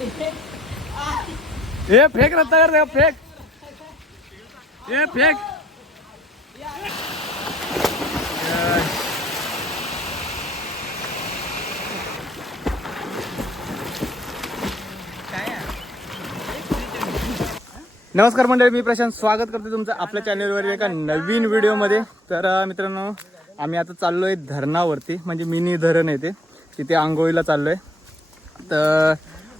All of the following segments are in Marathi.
ए फेक रत्ता कर फेक. ए फेक. नमस्कार मंडळी मी प्रशांत. स्वागत करतो तुमचं आपल्या चॅनलवर एका नवीन व्हिडिओमध्ये तर मित्रांनो आम्ही आता चाललोय धरणावरती. म्हणजे मिनी धरण आहे ते. तिथे आंघोळीला चाललोय. तर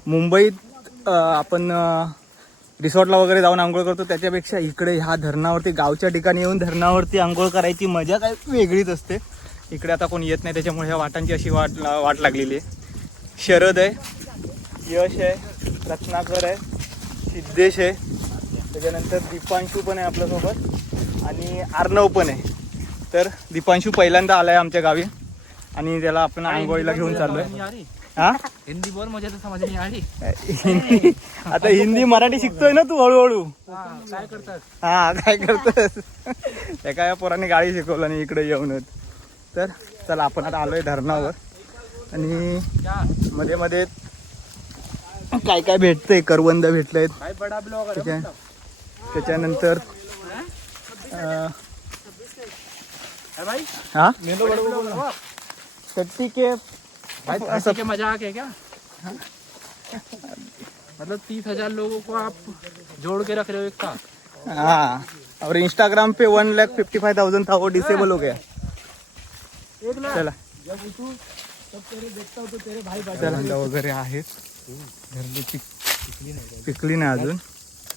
मुंबईत आपण रिसॉर्टला वगैरे जाऊन आंघोळ करतो. त्याच्यापेक्षा इकडे ह्या धरणावरती गावच्या ठिकाणी येऊन धरणावरती आंघोळ करायची मजा काय वेगळीच असते. इकडे आता कोणी येत नाही त्याच्यामुळे ह्या वाटांची अशी वाट वाट लागलेली आहे. शरद आहे यश आहे रत्नाकर आहे सिद्धेश आहे. त्याच्यानंतर दीपांशू पण आहे आपल्यासोबत. आणि आर्णव पण आहे. तर दीपांशू पहिल्यांदा आला आहे आमच्या गावी. आणि त्याला आपण आंघोळीला घेऊन चाललो आहे हा? हिंदी बोल तो समझ नहीं हिंदी आता हिंदी मराठी शिकतोय ना तू हळूहळू? हाँ, काय करतात? हा काय करतोस एका या पोराने गाडी शिकवलं आणि इकडे येऊनच तर चला आपण आता आलोय धरणावर. आणि मध्ये मध्ये काय काय भेटतंय? करवंद भेटलंय भाई बड़ा ब्लॉगर है त्याच्या त्याच्यानंतर है? भाई हा? तो हूँ भाई ऐसे के मज़ाक है क्या? मतलब तीस हज़ार लोगों को आप जोड़ के रख रहे हो एक साथ? हाँ और इंस्टाग्राम पे one lakh fifty five thousand था वो डिसेबल हो गया। एक लाख? चला। जब तू तब तेरे देखता हूँ तो तेरे भाई वगैरे आहेत पिकली नाही अजून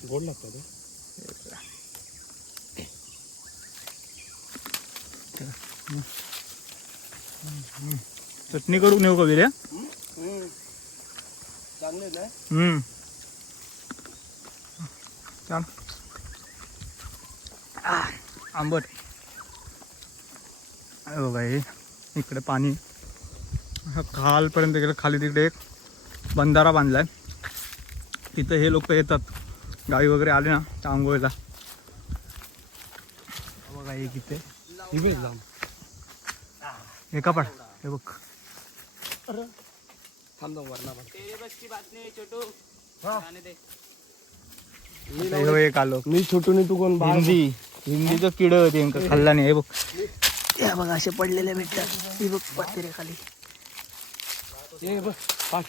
गोड लगता है। चटणी करून येऊ का बिर्या चांगले हम्म आह, आंबट. अरे बघा हे इकडे पाणी. खालपर्यंत गेलं खाली तिकडे एक बंधारा बांधलाय. तिथं हे लोक येतात. गावी वगैरे आले ना त्या आंघोळीला. बघा एक इथे. हे कापड हे बघ. थांब दो वरना तेरे बस की बात नहीं छोटू. दे. एक आलो. मी छोटू नाही तू कोण हिंदी. हिंदीचं किड खाल्ला नाही हे बघ. हे बघ असे पडलेले भेटतात हे बघ पडते रे खाली. ये बस पाठ.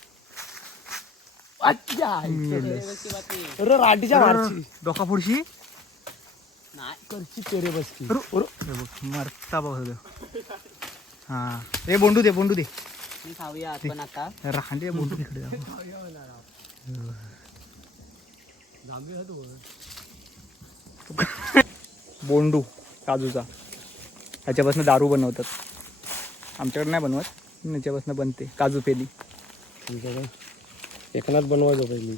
अच्छा. अरे राटीच्या मारची. डोका पुढशी करची तेरे बस की. हे बघ मरता बघ. हा. हे बोंडू दे बोंडू दे. खाऊया आपण आता. तिकडे जाऊ. बोंडू काजूचा. ह्याच्यापासून दारू बनवतात. आमच्याकडे नाही बनवत ह्याच्यापासून बनते. काजू पेली. तुमच्याकडे एकनाथ बनवायचं पहिली.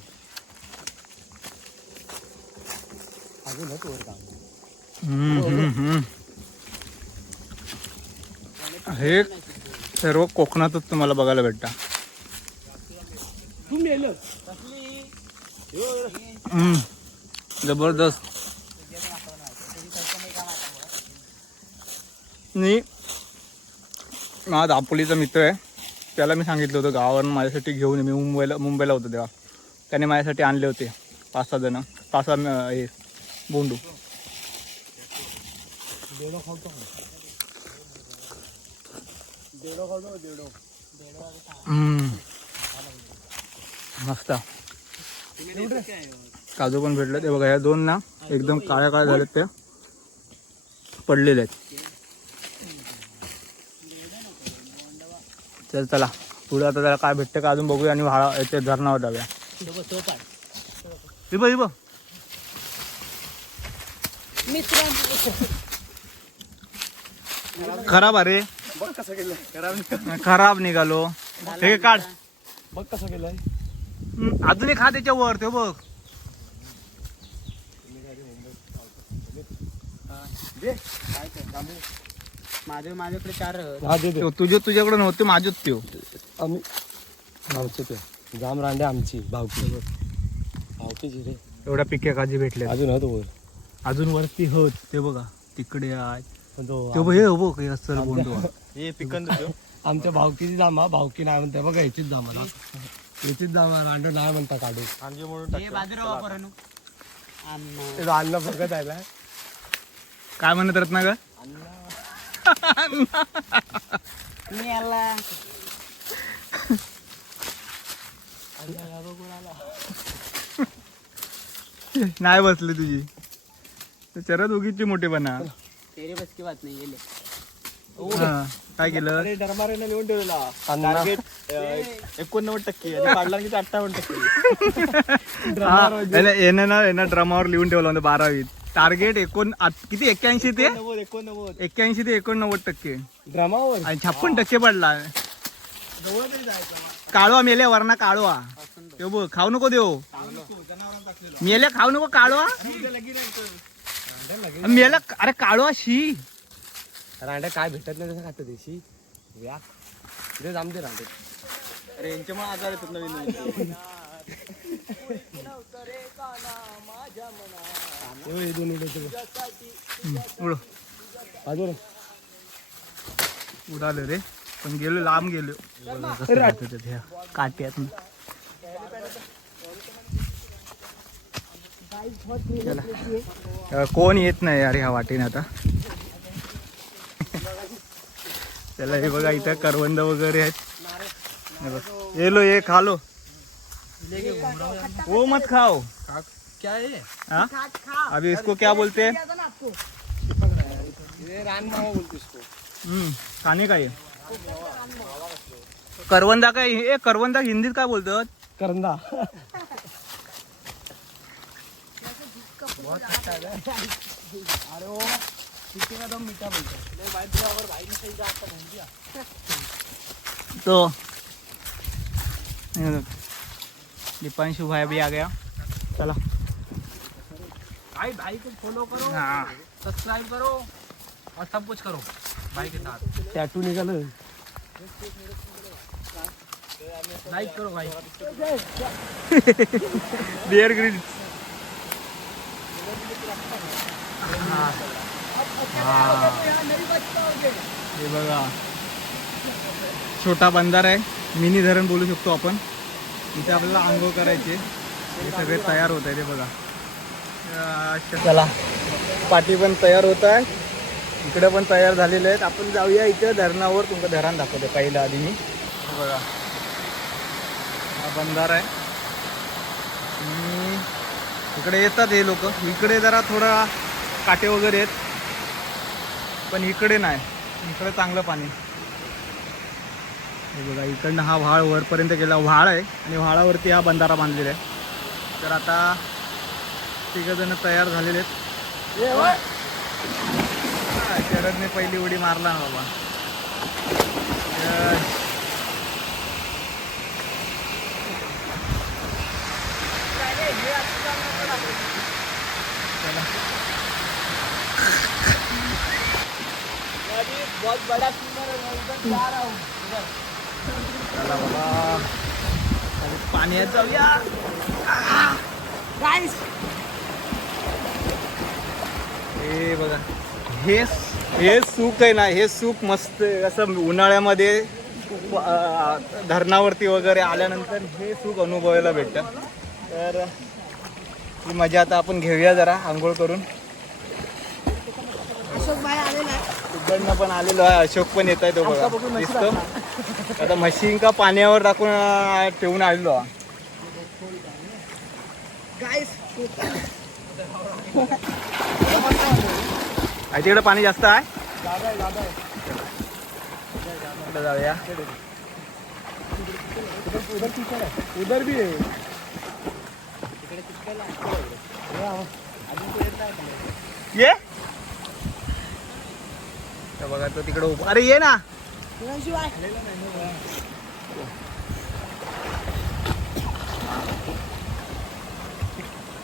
अजून ना वर काम. हम्म, हम्म, हम्म. हे सर्व कोकणातच तुम्हाला बघायला भेटता. जबरदस्त. मी माझा दापोलीचा मित्र आहे. त्याला मी सांगितलं होतं गावावरून माझ्यासाठी घेऊन मी मुंबईला मुंबईला होतो तेव्हा. त्याने माझ्यासाठी आणले होते पाच सहा जण. पाच सहा हे बोंडू. मस्त. काजू पण भेटले ते बघा ह्या दोन ना एकदम काळ्या काळ्या झालेत ते. पडलेले आहेत. चल चला. पुढे आता त्याला काय भेटतं का अजून बघूया आणि व्हाळा ते धरणावर जाऊया हे हे बघ खराब अरे बघ कसं केलं खराब निघालो. हे काढ. बघ कसं केलंय हम्म, अजून एक हा त्याच्यावर ते बघ. माझे माझ्याकडे चार हा दे तो तुझे तुझ्याकडे नव्हते माझ्याच त्यो. आम्ही आमचे ते. जाम रांडे आमची भावकी. भावकीची रे. एवढ्या पिके काजी भेटले अजून होतो वर. अजून वरती होत ते बघा. तिकडे आहे. पण तो ते बघ हे हो बघ हे असं बोंडू आहे. हे पिकन आमच्या भावकीची जामा भावकी नाही म्हणते. बघा ह्याचीच जामा निश्चित जामा रांडो नाही म्हणता काढू. म्हणून ते अन्न बघत आहे ना. काय म्हणत रत्ना मी याला नाही बसली तुझी. चरत उगीची मोठी बना. तेरे बस की बात नाही गेले हा, काय केलं? अरे डरमारेनं लिहून ठेवलेला. टार्गेट एकोणनव्वद टक्के. आणि काढला की अठ्ठावन्न टक्के. हा, याने ना यानं ड्रमावर लिहून ठेवलं होतं बारावीत. टार्गेट एकोण आत- किती? एक्क्याऐंशी ते? नव्वद एकोणनव्वद. एक्क्याऐंशी ते एकोणनव्वद टक्के. ड्रामावर? आणि छप्पन टक्के पडला. काळवा मेल्या वरणा काळवा. ते बघ खाऊ नको देऊ. मेल्या खाऊ नको काळवा. मेल्या अरे काळवा शी. रांड्या काय भेटत नाही तसं खातं देशी. व्या. इथे जामते रांडे. अरे यांच्यामुळे आजार येतात नवीन नवीन. दोन उडे उड अजून उडाले रे. पण गेलो लांब गेलो. त्या काट्यात. कोण येत नाही अरे ह्या वाटेने आता? चला हे बघा इथं करवंद वगैरे आहेत. हे बघ. येलो ये खालो वो मत खाओ. क्या हाँ? अभी इसको क्या बोलते हैं? बोलतो इसको हम्म, खाने का ये. करवंदा काय ए करवंदा हिंदीत काय बोलतात? करंदा. तो दीपांशु भाई भी आ गया। चला। भाई भाई को फॉलो करो हाँ। सब्सक्राइब करो और सब कुछ करो भाई के साथ। टैटू निकालो। लाइक करो भाई। बियर ग्रिल हे। बघा. छोटा बंधार आहे. मिनी धरण बोलू शकतो आपण. इथे आपल्याला आंघोळ करायचे हे सगळे तयार होत आहे ते बघा. चला. पाठी पण तयार होत आहे. इकडे पण तयार झालेले आहेत. आपण जाऊया इथे धरणावर. तुमचं धरण दाखवते पहिलं आधी मी. हे बघा. हा बंधार आहे. इकडे येतात हे लोक. इकडे जरा थोडा काटे वगैरे आहेत. पण इकडे नाही. इकडे चांगलं पाणी. हे बघा इकडनं हा व्हाळ वरपर्यंत गेला. व्हाळ आहे आणि व्हाळावरती हा बंधारा बांधलेला आहे. तर आता तिघजण तयार झालेले आहेत. शरदने पहिली उडी मारला ना बाबा. तर चला बाबा। खाली पाण्यात जाऊया हे बघा हे हे सूक आहे ना हे सूक मस्त आहे. असं उन्हाळ्यामध्ये धरणावरती वगैरे आल्यानंतर हे सूक अनुभवायला भेटतं. तर ही मजा आता आपण घेऊया जरा आंघोळ करून. तिकडनं पण आलेलो आहे. अशोक पण येत आहे तो बघा दिसतो. आता म्हशीं का पाण्यावर टाकून ठेवून आलेलो. आहे तिकडे पाणी जास्त आहे? जाऊया. उधर भी है ये? तो तिकडे उभा. अरे ये ना.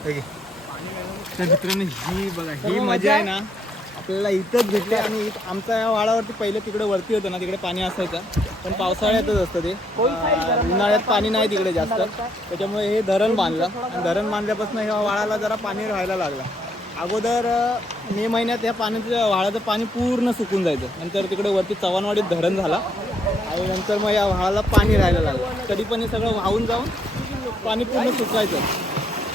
हे. तर मित्रांनो ही बघा ही मजा आहे ना. आपल्याला इथंच भेटले आणि इथं- आमच्या या वाडावरती पहिले तिकडे वरती होतं ना तिकडे पाणी असायचं. पण पावसाळ्यातच असतं ते. अं, उन्हाळ्यात पाणी नाही तिकडे जास्त. त्याच्यामुळे हे धरण बांधलं. आणि धरण बांधल्यापासून ह्या वाळाला जरा पाणी राहायला लागलं. अगोदर मे महिन्यात ह्या पाण्याचं वाळाचं पाणी पूर्ण सुकून जायचं. नंतर तिकडे वरती चव्हाणवाडीत धरण झाला. आणि नंतर मग या व्हाळाला पाणी राहायला लागलं. कधी पण हे सगळं वाहून जाऊन पाणी पूर्ण सुकायचं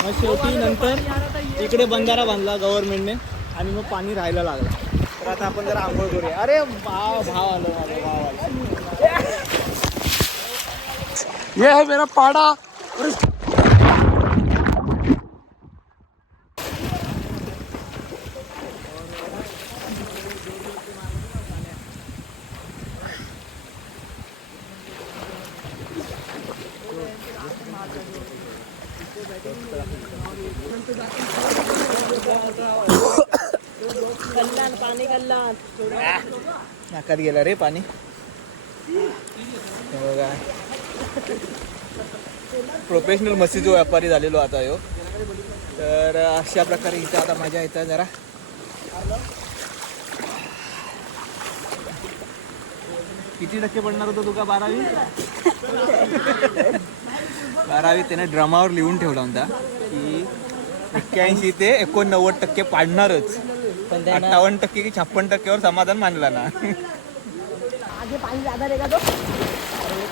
मग शेवटी नंतर इकडे बंधारा बांधला गव्हर्नमेंटने आणि मग पाणी राहायला लागलं. तर आता आपण जरा आंघोळ करूया. अरे भाव भाव आलो माझा भाव आलो. ये है मेरा पाड़ा. नाकात गेला रे पाणी. बघा. प्रोफेशनल मस्तीचा व्यापारी झालेलो आता यो तर अशा प्रकारे इथं आता मजा येतं जरा. किती टक्के पडणार होतं तुका बारावी? बारावी त्याने ड्रमावर लिहून ठेवला होता की एक्क्याऐंशी ते एकोणनव्वद टक्के पाडणारच. अठ्ठावन्न टक्के की छप्पन टक्केवर समाधान मानला ना. आगे पाणी ज्यादा रहेगा तो?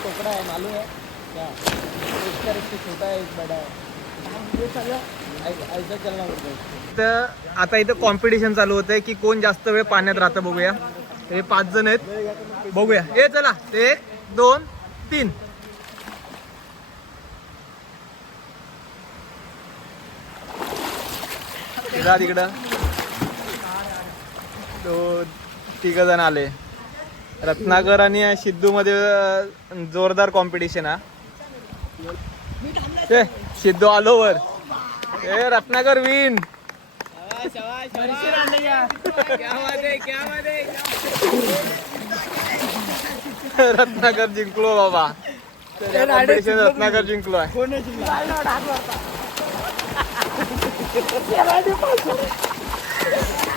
कोकड़ा है मालूम है क्या? एक तर एक छोटा है एक बड़ा है ये सगळं ऐ- ऐसा चलना तर आता इथं कॉम्पिटिशन चालू होतंय की कोण जास्त वेळ पाण्यात राहतं बघूया. हे पाच जण आहेत. बघूया. हे चला. एक दोन तीन. जा तिकडं. तिघ जण आले. रत्नाकर आणि सिद्धू मध्ये जोरदार कॉम्पिटिशन हा. ते सिद्धू आलो वर. ए रत्नाकर विन रत्नाकर जिंकलो बाबा. रत्नाकर जिंकलो आहे.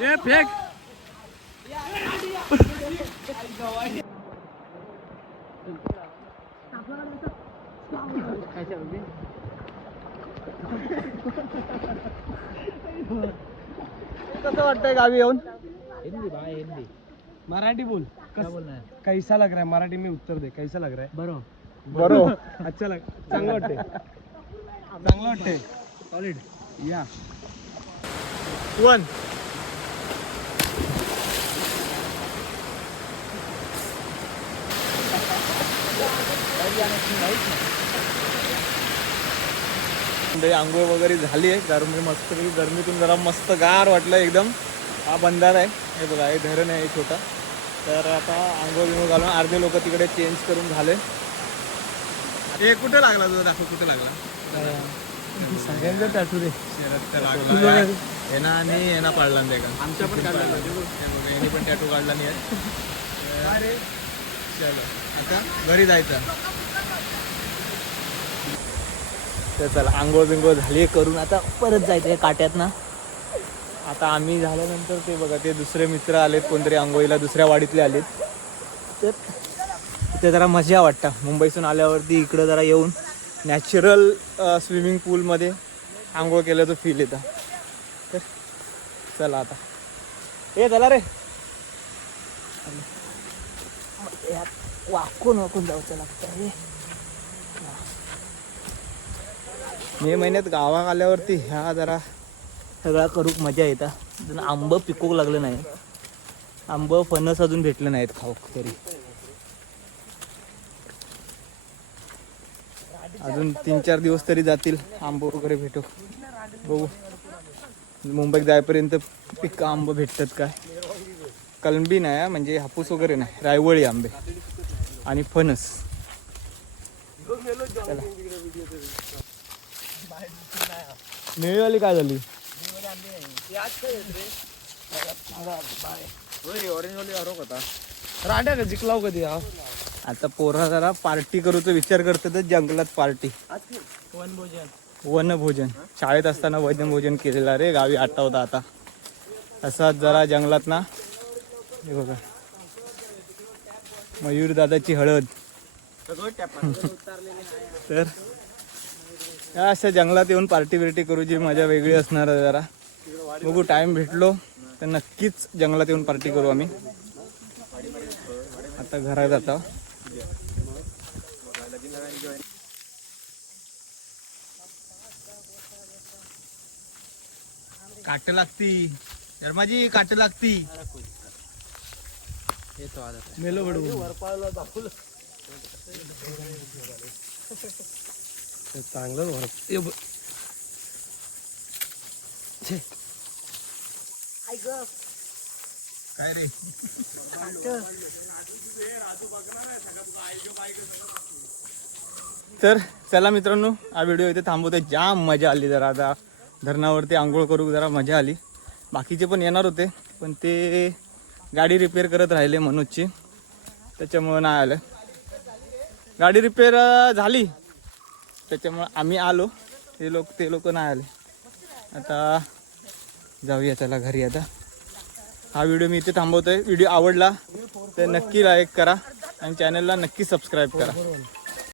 ये फेक। कसं वाटतंय गावी येऊन? मराठी बोल. कैसा लग रहा है? मराठी में उत्तर दे. कैसा लग रहा है? बरो. बरोबर अच्छा लग चांगलं वाटतंय. चांगलं वाटतंय. सॉलिड या. वन म्हणजे आंघोळ वगैरे झाली आहे. कारण मी मस्त गरमीतून जरा मस्त गार वाटलं एकदम. हा बंधार आहे. हे बघा हे धरण आहे छोटा. तर आता आंघोळ बिंघोळ घालून अर्धे लोक तिकडे चेंज करून झाले. हे कुठे लागला तुझा दाखव कुठे लागला? सगळ्यांचं टॅटू दे. लागला यांना आणि यांना पाडला नाही का? आमच्या पण काढला यांनी पण टॅटू काढला नाही आहे. चलो. आता घरी जायचं. तर चला आंघोळ बिंगोळ झाली करून आता परत जायचं काट्यात ना. आता आम्ही झाल्यानंतर ते बघा ते दुसरे मित्र आलेत कोणतरी आंघोळीला दुसऱ्या वाडीतले आलेत. तर ते जरा मजा वाटतं. मुंबईतून आल्यावरती इकडं जरा येऊन नॅचरल स्विमिंग पूलमध्ये आंघोळ केल्याचं फील येतं. तर चला आता. ए चला रे. यात वाकून वाकून जाऊचं लागतं रे मे महिन्यात गावात आल्यावरती ह्या जरा सगळा करूक मजा येतात अजून आंब पिकूक लागलं नाही आंब फणस अजून भेटलं नाहीत खाऊक तरी. अजून तीन चार दिवस तरी जातील आंब वगैरे भेटू. बघू. मुंबईत जायपर्यंत पिक आंब भेटतात काय? कलंबी नाही म्हणजे हापूस वगैरे नाही रायवळी आंबे आणि फणस. चला. निळीवाली काय झाली? रांड्या का जिंकलाव कधी हा? आता पोरा जरा पार्टी करूचा विचार करतो तर जंगलात पार्टी. वनभोजन. वनभोजन शाळेत असताना वनभोजन केलेलं रे गावी आठवता आता. असाच जरा जंगलात ना हे बघा. मयूर दादाची हळद. तर अशा जंगलात येऊन पार्टी बिर्टी करूची मजा वेगळी असणार आहे जरा. बघू टाइम भेटलो तर नक्कीच जंगलात येऊन पार्टी करू आम्ही. आता घरात जातो. काट लागती. धर्माजी काट लागती. येतो मेलो बडू. ते चांगलं छे. काय रे? तर चला मित्रांनो हा व्हिडिओ इथे थांबवते. जाम मजा आली जरा. आता धरणावरती आंघोळ करू जरा मजा आली. बाकीचे पण येणार होते पण ते गाडी रिपेअर करत राहिले मनोजची. त्याच्यामुळं नाही आलं. गाडी रिपेअर झाली. त्याच्यामुळं आम्ही आलो. ते लोक ते लोक नाही आले. आता जाऊया त्याला घरी आता. हा व्हिडिओ मी इथे थांबवतोय. व्हिडिओ आवडला तर नक्की लाईक करा आणि चॅनलला नक्की सबस्क्राईब करा.